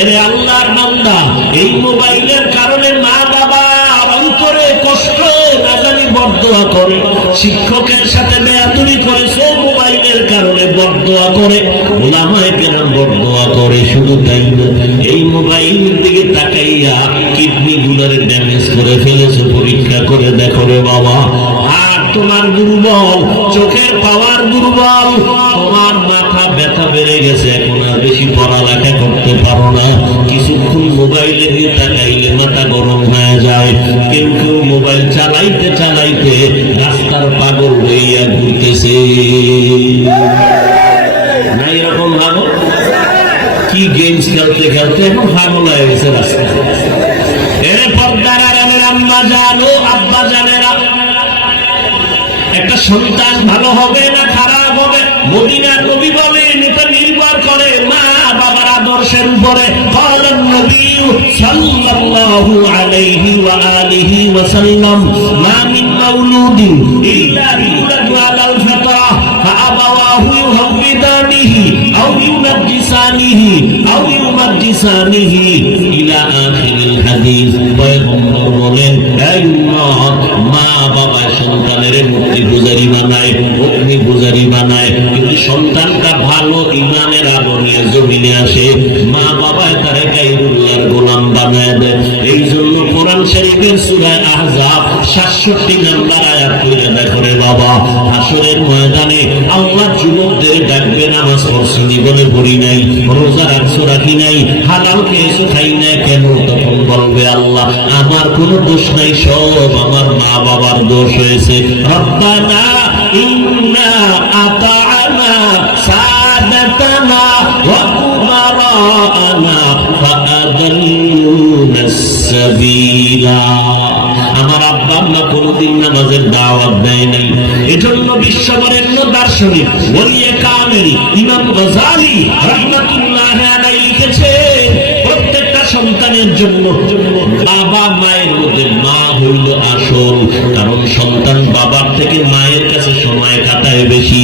এরে আল্লাহর বান্দা, এই মোবাইলের কারণে মা বাবার অন্তরে কষ্ট, না জানি বদদোয়া করে। শিক্ষকের সাথে বেয়াদবি করেছে, মোবাইলের কারণে বদদোয়া করে। ওলামায়ে কেরাম বদদোয়া করে। শুধু তাই না, এই মোবাইলের দিকে তাকাইয়া কিডনি গুলোরে ড্যামেজ করে ফেলেছে। পরীক্ষা করে দেখো রে বাবা। আর তোমার দুর্বল, চোখের পাওয়ার দুর্বল, তোমার মাথা ব্যথা বেড়ে গেছে, এখন আর বেশি পড়ালেখা করতে পারো না। কিছুক্ষণ মোবাইলে দিয়ে তাকাইলে মাথা গরম হয়ে যায়। কেউ কেউ মোবাইল চালাইতে চালাইতে রাস্তার পাগল হইয়া ঘুরতেছে। না এরকম ভাবো, কি গেমস খেলতে খেলতে এখন পাগল হয়ে গেছে রাস্তা। এর পর্দার আড়ালের আম্মা জানো, আব্বা জানেরা, একটা সন্তান ভালো হবে না খারাপ হবে, মদিনার নবী বলেন এটা নির্ভর করে মা বাবার আদর্শের উপরে। বলেন নবী সাল্লাল্লাহু আলাইহি ওয়া আলিহি ওয়া সাল্লাম, মা মিন মাউলুদিন ইল্লা ইউলাদু আলাল ফিতরা ফাআবাওয়াহু ইউহাব্বিদানিহি আও ইউনাজ্জিসানিহি আও ইউমাজ্জিসানিহি ইলা আখিরিল হাদিস। পয়গম্বর বলেন, এই উম্মত, মা বাবা সন্তানের মুক্তি গুজারি বানায়, অগ্নি গুজারি বানায়। কিন্তু সন্তানটা ভালো ইমানের আলো নিয়ে জমিনে আসে, মা বাবা তারে গায়রুল্লাহর গোলাম বানায় দেয়। এই জন্য কোরআন শরীফের সূরা আহজাব 67 নম্বর আয়াত পড়ে দেখো রে বাবা, হাসরের ময়দানে আল্লাহ যুবকদের ডাকবে, নামাজ পড়ছি বলে পড়ি নাই, রোজা রাখছো রাখি নাই, হালাল খেয়েছো খাই নাই কেন? তখন বলবে আল্লাহ আমার কোনো দোষ নাই, সব আমার মা বাবার দোষ হয়েছে। রব্বানা ইন্না আতা'না সাদাতানা ওয়া কুবারা'না ফাআদাল্লুনাস সাবিলা। আমার আব্বা আম্মা কোনদিন নামাজের দাওয়াত দেয় নাই। এজন্য বিশ্ববরেণ্য দার্শনিক ওলিয়ে কামেল ইমাম গাযালি রাহমাতুল্লাহি আলাইহি লিখেছে, প্রত্যেকটা সন্তানের জন্য বাবা মায়ের মধ্যে মা হইল আসল। কারণ সন্তান বাবার থেকে মায়ের কাছে সময় কাটায় বেশি,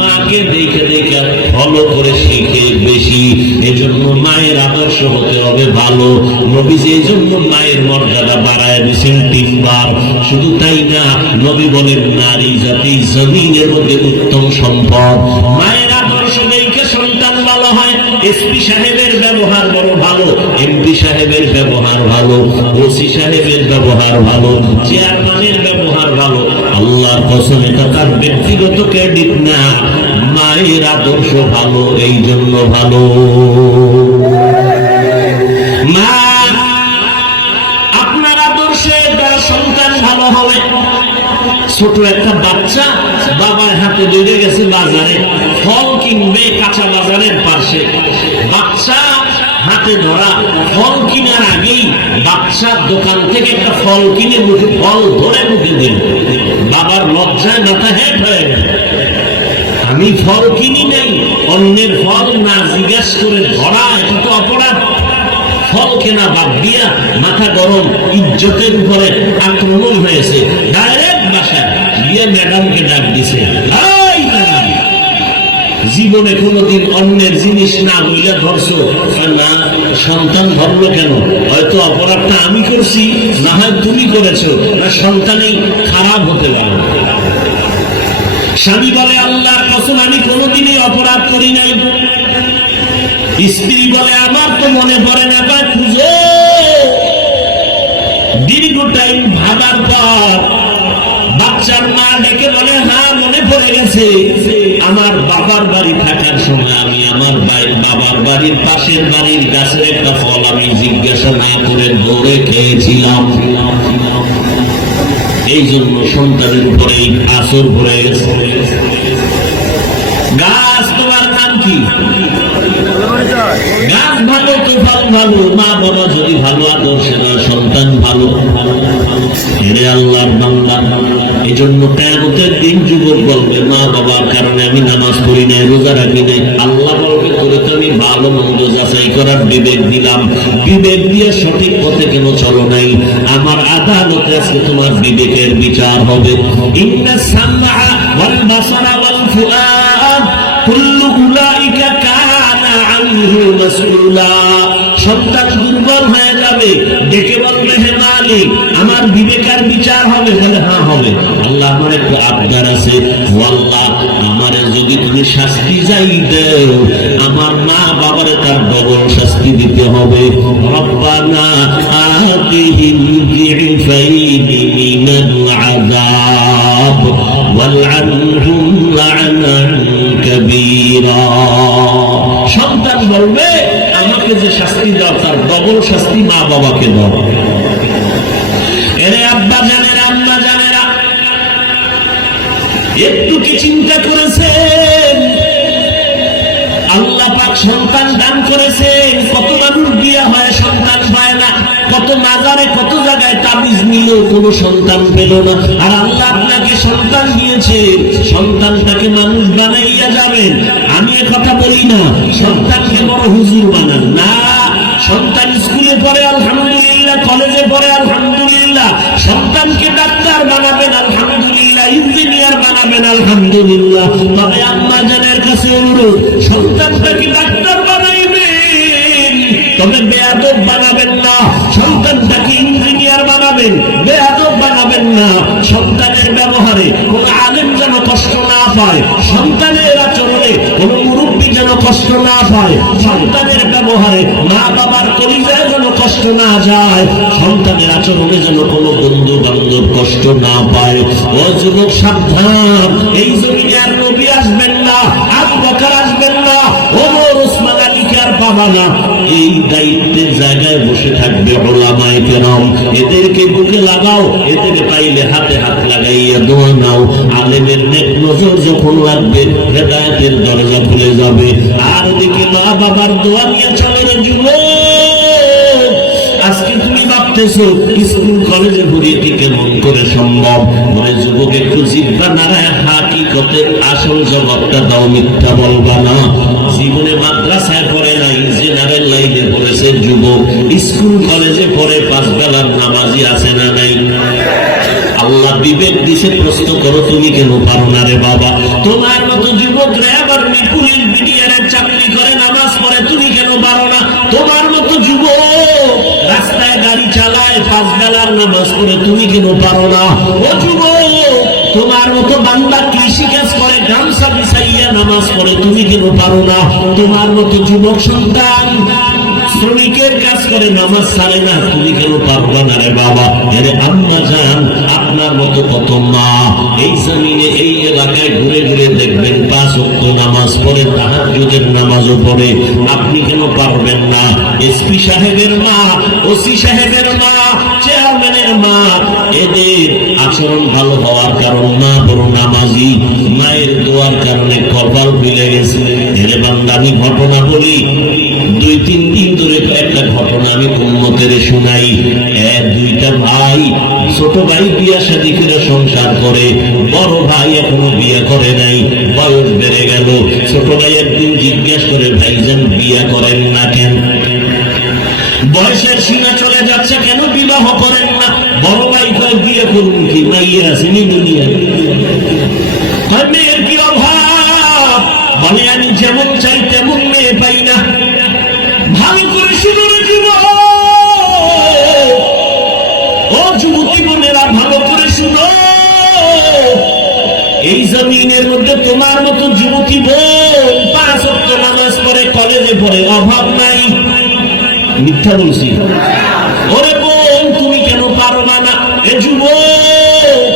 মাকে দেখে দেখে ফলো করে শিখে বেশি। এজন্য মায়ের আদর্শ হতে হবে ভালো। নবীজি এই জন্য মায়ের মর্যাদা বাড়ায় দিয়েছেন 3 বার। শুধু তাই না, নবী বলেন নারী জাতি জমিনের মধ্যে উত্তম সম্পদ। মায়ের আদর্শ দেখে সন্তান ভালো হয়। এসপি সাহেবের ব্যবহার বড় ভালো, এমপি সাহেবের ব্যবহার ভালো, ওসি সাহেবের ব্যবহার ভালো, চেয়ারম্যানের ব্যবহার ভালো। আল্লাহর কসম, এটা তার ব্যক্তিগত ক্রেডিট না, মায়ের আদর্শ ভালো, এই জন্য ভালো। মা আপনার আদর্শে তার সন্তান ভালো হবে। ছোট একটা বাচ্চা বাবার হাতে ধরে গেছে বাজারে, ফল কিনবে কাঁচা বাজারের পাশে। বাচ্চা হাতে ধরা, ফল কিনার আগেই বাচ্চার দোকান থেকে একটা ফল কিনে মুখে ফল ধরে মুখে দিল। বাবার লজ্জায় মাথা হেঁট হয়ে গেল, আমি ফল কিনি নাই, অন্যের ফল না জিজ্ঞাস করে ধরা, এটা তো অপরাধ। ফল কেনা বাদ দিয়া মাথা গরম, ইজ্জতের উপরে আক্রমণ হয়েছে। ডাইরেক্ট বাসায় গিয়ে ম্যাডামকে ডাক দিছে, জীবনে কোনদিন অন্যের জিনিস না হইলে ধরছো না? সন্তান ধরলো কেন? হয়তো অপরাধটা আমি করছি, না হয় তুমি করেছো, না সন্তানই খারাপ হতে পারে। স্বামী বলে আল্লাহর কসম আমি কোনদিনই অপরাধ করি নাই। স্ত্রী বলে আমার তো মনে পড়ে না, বা খুঁজে। দীর্ঘ টাইম ভাবার পর বাচ্চার মা ডেকে বলে হ্যাঁ মনে পড়ে গেছে, আমার বাবার বাড়ি থাকার সময় আমি আমার বাবার বাড়ির পাশের বাড়ির গাছের একটা ফল আমি জিজ্ঞাসা না করে দৌড়ে খেয়েছিলাম। এই জন্য সন্তানের উপরে আসর ভরে গেছে। গাছ তোমার নাম কি? গাছ ভালো তো ফল ভালো, মা বাবা যদি ভালো আদর্শে না, সন্তান ভালো। হেরে আল্লাহর বান্দা, এই জন্য কিয়ামতের দিন যুবক বলবে মা বাবার কারণে আমি নামাজ পড়ি নাই, রোজা রাখি নাই। আল্লাহ বলবে তোরে তো আমি ভালো মন্দ যাচাই করার বিবেক দিলাম, বিবেক দিয়ে সঠিক পথে কেন চলো নাই? আমার আদালতে আজকে তোমার বিবেকের বিচার হবে। ইন্নাস সামআ ওয়াল বাসারা ওয়াল ফুআদ কুল্লু উলাইকা কানা আনহু মাসউলা। সন্তান দুর্বল হয়ে যাবে, ডেকে বলবে হে মালিক আমার বিবেকের বিচার হবে, বলে হ্যাঁ হবে। আল্লাহ আমার একটু আবদার আছে, ও আল্লাহ আমারে যদি তুমি শাস্তি যাই দেও, আমার মা বাবারে তার ডবল শাস্তি দিতে হবে। রব্বানা আতিহিম যিফাইনি মিনাল আযাব ওয়ালআনহুম লা'নান কাবীরা। সন্তান বলবে আমাকে যে শাস্তি দাও তার ডবল শাস্তি মা বাবাকে দাও। এরে আব্বা জানেরা, আম্মা জানেরা, একটু কি চিন্তা করেছেন আল্লাহ পাক সন্তান দান করেছেন? কত মানুষ বিয়ে হয় সন্তান পায় না, কত মাজারে কত জায়গায় তাবিজ নিল কোনো সন্তান পেল না। আর আল্লাহ আপনাকে সন্তান দিয়েছে, সন্তানটাকে মানুষ বানাইয়া যাবেন। আমি কথা বলি না সন্তানকে বড় হুজুর বানান না, সন্তান স্কুলে পড়ে আলহামদুলিল্লাহ, কলেজে পড়ে আলহামদুলিল্লাহ, সন্তানকে ডাক্তার বানাবেন আলহামদুলিল্লাহ, ইঞ্জিনিয়ার বানাবেন আলহামদুলিল্লাহ। তবে আম্মা জানের কাছে অনুরোধ, সন্তানটাকে ডাক্তার বানাইবেন, তবে বেয়াদব বানাবেন না। সন্তানটাকে ইঞ্জিনিয়ার বানাবেন, বেয়াদব বানাবেন না। সন্তানের ব্যবহারে কোন আলেম যেন কষ্ট না পায়, সন্তানের আচরণে কোন মুরব্বী যেন কষ্ট না পায়, সন্তানের ব্যবহারে মা বাবার কলিজায় যেন কষ্ট না যায়, সন্তানের আচরণে যেন কোনো বন্ধু বান্ধব কষ্ট না পায়। ও যুবক সাবধান, এই জমিনে আর নবী আসবেন না, আবু বকর আসবেন না, ওমর ওসমান আলীকে আর পাবা না। এই দায়িত্বের জায়গায় বসে থাকবে উলামায়ে কেরাম। এদেরকে বুকে লাগাও, এদের পাইলে হাতে হাত লাগাইয়া দোয়া নাও। আলেমের নেক নজর যখন লাগবে হেদায়েতের দরজা খুলে যাবে। আর দেখি মা বাবার দোয়া নিয়ে চলে রে যুবক। আজকে তুমি ভাবতেছো স্কুল কলেজে ভরিয়ে কি কেমন করে সম্ভব? মানে যুবক একটু জিব্বা নাড়ায় হাকিকতে আসল জবাবটা দাও, মিথ্যা বলবা না। জীবনে মাদ্রাসায় পড়ে নাই, জেনারেল লাইনে পড়েছে যুবক, স্কুল কলেজে পড়ে, পাঁচ বেলার নামাজি আছে না নাই? আল্লাহ বিবেক দিছে, প্রশ্ন করো তুমি কেন পারো না রে বাবা? তোমার মতো যুবক আবার পুলিশ বিডিআরের চাকরি করে, নামাজ পড়ে, তুমি কেন পারো না? তোমার মতো যুবক রাস্তায় গাড়ি চালায়, পাঁচ বেলার নামাজ পড়ে, তুমি কেন পারো না? ও যুবক তোমার মতো বান্দা কৃষি কাজ করে, গামছা বিছাইয়া নামাজ পড়ে, তুমি কেন পারো না? তোমার মতো যুবক সন্তান শ্রমিকের কাজ করে, নামাজ ছাড়ে না, তুমি কেন পারবা না রে বাবা? আরে আম্মা জান, আপনার মতো কত মা এই জমিনে এই এলাকায় ঘুরে ঘুরে দেখবেন 5 ওয়াক্ত নামাজ পড়ে, তাহাজ্জুদের নামাজও পড়ে, আপনি কেন পারবেন না? এসপি সাহেবের মা, ওসি সাহেবের মা, চেয়ারম্যানের মা, এদের আচরণ ভালো হওয়ার কারণ না বড় নামাজি, মায়ের দোয়ার কারণে কপাল খুলে গেছে। এরে বান্দা আমি ঘটনা বলি, 2-3 দিন ধরে একটা ঘটনা আমি উম্মতের শোনাই। দুইটা ভাই, ছোট ভাই বিয়া শাদী করে সংসার করে, বড় ভাই এখনো বিয়ে করে নাই, বয়স বেড়ে গেল। ছোট ভাই একদিন জিজ্ঞেস করে, ভাইজান বিয়ে করেন না কেন? বয়সের সীমা চলে যাচ্ছে, কেন বিবাহ করেন না? বড় ভাই কয় বিয়ে করুন কি, মাইয়ে আসেনি দুনিয়া, মেয়ের কি অভাব? বলে আমি যেমন চাই তেমন মেয়ে পাই না। ভালো করে শুনো রে যুবক, ও যুবতী বোনেরা ভালো করে শুনো, এই জমিনের মধ্যে তোমার মতো যুবতী বোন 5 ওয়াক্ত নামাজ পড়ে, কলেজে পড়ে, অভাব নাই। মিথ্যা বলছি? ওরে বোন তুমি কেন পারো না? এ যুবক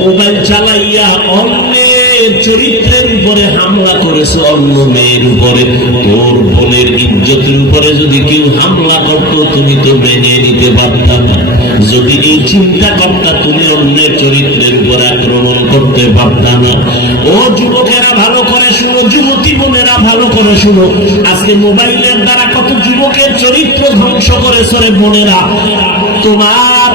মোবাইল চালাইয়া অন্যের চরিত্রের উপরে হামলা করেছে, অন্য মেয়ের উপরে। তোর বোনের ইজ্জতের উপরে যদি কেউ হামলা করতো, তুমি তো মেনে নিতে পারতাম না। যদি এই চিন্তা করতা, তুমি অন্যের চরিত্রের উপর আক্রমণ করতে পারতাম না। ও যুবকেরা ভালো করে শুনো, যুবতী বোনেরা ভালো করে শুনো, আজকে মোবাইলের দ্বারা কত যুবকের চরিত্র ধ্বংস করেছে রে বোনেরা। তোমার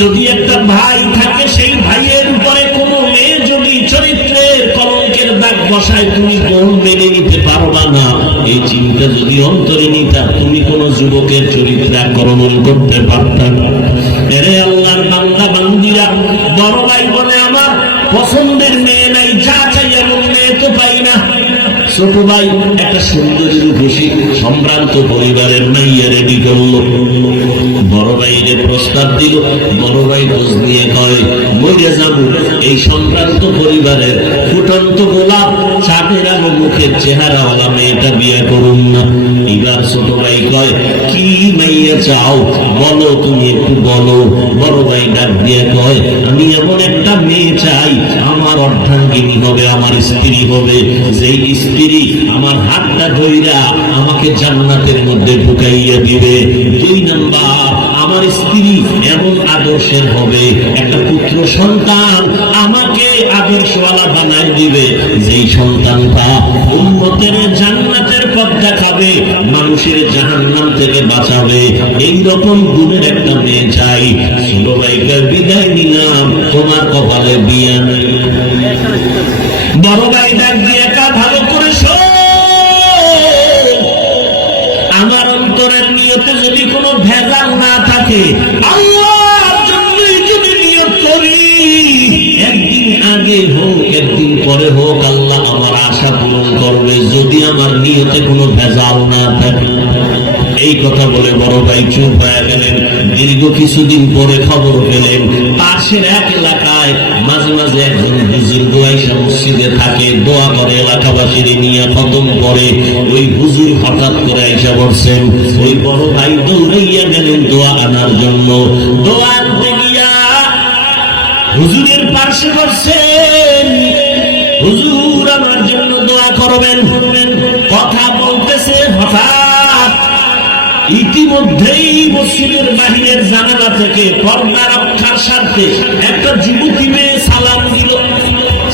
যদি একটা ভাই থাকে, সেই ভাইয়ের উপরে কোনো মেয়ে যদি চরিত্রের কলঙ্কের দাগ বসায়, তুমি বোন মেনে নিতে পারবা না। এই চিন্তা যদি অন্তরে নিতা, তুমি কোন যুবকের চরিত্রে আক্রমণ করতে পারতা না। এরে আল্লাহর বান্দা বান্দিরা, বড় ভাই বলে আমার পছন্দের মেয়ে নাই, যা চাই এমন মেয়ে তো পাই না। ছোট ভাই একটা সুন্দরী রূপসী সম্ভ্রান্ত পরিবারের মাইয়া রেডি করলো। বড় ভাইকে প্রস্তাব দিল। বড় ভাই খোঁজ নিয়ে কয়, মরে যাব এই সম্ভ্রান্ত পরিবারের ফুটন্ত গোলাপ চাঁদের আলো মুখের চেহারাওয়ালা মেয়েটা বিয়ে করুন না। এবার ছোট ভাই কয়, কি মাইয়া চাও বলো, তুমি একটু বলো। বড় ভাই ডাক দিয়ে কয়, আমি এমন একটা মেয়ে চাই, আমার অর্ধাঙ্গিনী হবে, আমার স্ত্রী হবে, যেই স্ত্রী আমার হাতটা ধইরা আমাকে জান্নাতের মধ্যে ঢুকাইয়া দিবে। 2 নাম্বার, আমার স্ত্রী এমন আদর্শের হবে, একটা পুত্র সন্তান আমাকে আদর্শওয়ালা বানায় দিবে, যেই সন্তানটা উম্মতের জান্নাতের পথ দেখাবে, মানুষের জাহান্নাম থেকে বাঁচাবে। এইরকম গুণের একটা মেয়ে চাই। ছোট ভাইকে বিদায় নিলাম, তোমার কপালে বিয়ে নেই। বড় ভাই ডাক দিয়ে ভালো করে শোন, আমার অন্তরের নিয়তে যদি কোনো ভেজাল না থাকে, আল্লাহর জন্যই যদি নিয়ত করি, একদিন আগে হোক একদিন পরে হোক আল্লাহ আমার আশা পূরণ করবে, যদি আমার নিয়তে কোনো ভেজাল না থাকে। এই কথা বলে বড় ভাই চুপ হয়ে গেলেন। দীর্ঘ কিছুদিন পরে খবর পেলেন পাশের এক এলাকায় মাঝে মাঝে একজন বুজুর্গ আইসা মসজিদে থাকে, দোয়া করে, এলাকাবাসীর নিয়ে খতম করে। ওই হুজুর হঠাৎ করে আইসা বলছেন। ওই বড় ভাই দৌড়াইয়া গেলেন দোয়া আনার জন্য। দোয়া আনতে গিয়া হুজুরের পাশে বসছেন। হুজুর আমার জন্য দোয়া করবেন। কথা বলতেছে, হঠাৎ ইতিমধ্যেই মসজিদের বাহিরের জানালা থেকে পর্দা রক্ষার স্বার্থে একটা যুবতী মেয়ে সালাম দিল।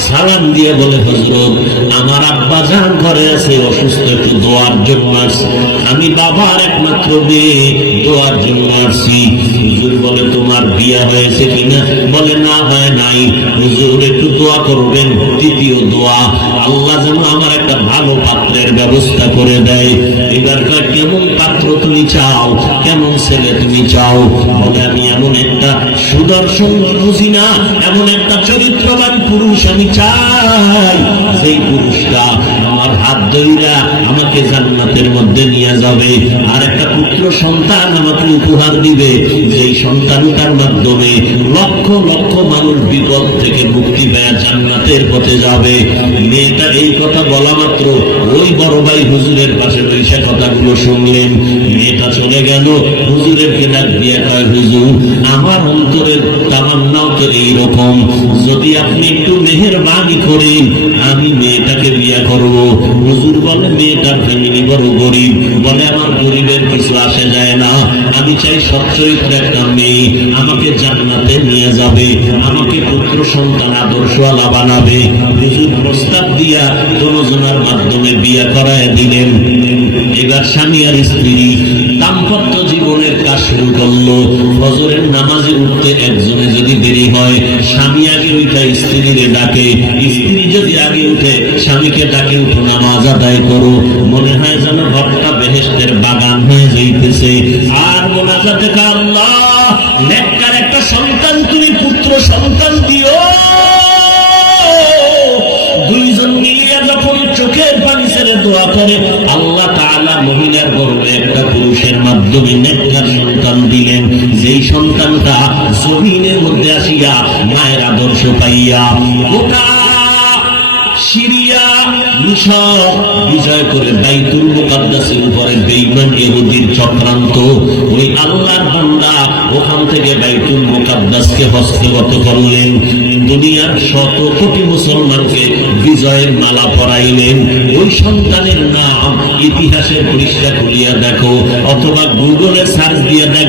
সালাম দিয়ে বলে, হুজুর আমার আব্বা জান ঘরে আছে, অসুস্থ, একটু দোয়ার জন্য আসছি। আমি বাবার একমাত্র মেয়ে, দোয়ার জন্য আসছি। হুজুর বলে, তোমার বিয়ে হয়েছে কিনা? বলে, না হয় নাই। হুজুর একটু দোয়া করবেন। দ্বিতীয় দোয়া, আল্লাহ যেন আমার একটা ভালো পাত্রের ব্যবস্থা করে দেয়। এবার কেমন পাত্র তুমি চাও, কেমন ছেলে তুমি চাও? বলে, আমি এমন একটা সুদর্শন বুঝি না, এমন একটা চরিত্রবান পুরুষ আমি চাই, সেই পুরুষটা আমার হাত ধইরা আমাকে জান্নাতের মধ্যে নিয়ে যাবে, আর একটা পুত্র সন্তান আমাকে উপহার দিবে, যেই সন্তানটার মাধ্যমে লক্ষ লক্ষ মানুষ বিপদ থেকে মুক্তি পেয়ে জান্নাতের পথে যাবে। মেয়েটা এই কথা বলা মাত্র ওই বড় ভাই হুজুরের পাশে বসে কথাগুলো শুনলেন। মেয়েটা চলে গেল। হুজুরের ডাক দিয়ে কয়, হুজুর আমার অন্তরের তামান্নাও তো এইরকম, যদি আপনি একটু মেহেরবানি করেন আমি মেয়েটাকে বিয়ে করবো। হুজুর বলে, মেয়েটার ফ্যামিলি বড় গরিব। বলে, আমার গরিবের কিছু আসে যায় না, আমি চাই সচ্চরিত্র একটা মেয়ে আমাকে জান্নাতে নিয়ে যাবে, আমাকে পুত্র সন্তান আদর্শওয়ালা বানাবে। হুজুর প্রস্তাব দিয়া দুজনের মাধ্যমে বিয়ে করায় দিলেন। এবার স্বামী আর স্ত্রী দাম্পত্য জীবনের কাজ শুরু করলো। ফজরের নামাজে উঠতে একজনে যদি দেরি হয়, স্বামী আগে উঠে স্ত্রীরে ডাকে, স্ত্রী যদি আগে উঠে স্বামীকে ডাকে, উঠো নামাজ আদায় করো। মনে হয় যেন ঘরটা বেহেশতের বাগান হয়ে যাইতেছে। আর মোনাজাতে আল্লাহ নেককার একটা সন্তান তুমি পুত্র সন্তান দিও। দুইজন মিলিয়ে যখন চোখের পানি ছেড়ে দোয়া করে, আল্লাহ তাআলা মহিলার গর্ভে একটা পুরুষের মাধ্যমে নেককার সন্তান দিলেন, যেই সন্তানটা জমিনের মধ্যে আসিয়া মায়ের আদর্শ পাইয়া গোটা সিরিয়া মিশর বিজয় করে বাইতুল মুকাদ্দাসের উপরে বেঈমান ইহুদির চক্রান্ত, ওই আল্লাহর বান্দা ওখান থেকে বাইতুল মুকাদ্দাসকে হস্তগত করলেন। দুনিয়ার শত কোটি মুসলমানকে বিজয়ের মালা পরাইলেন। ওই সন্তানের নাম ইতিহাসের পৃষ্ঠা খুলিয়া দেখো, অথবা গুগলে সার্চ দিয়ে দেখ।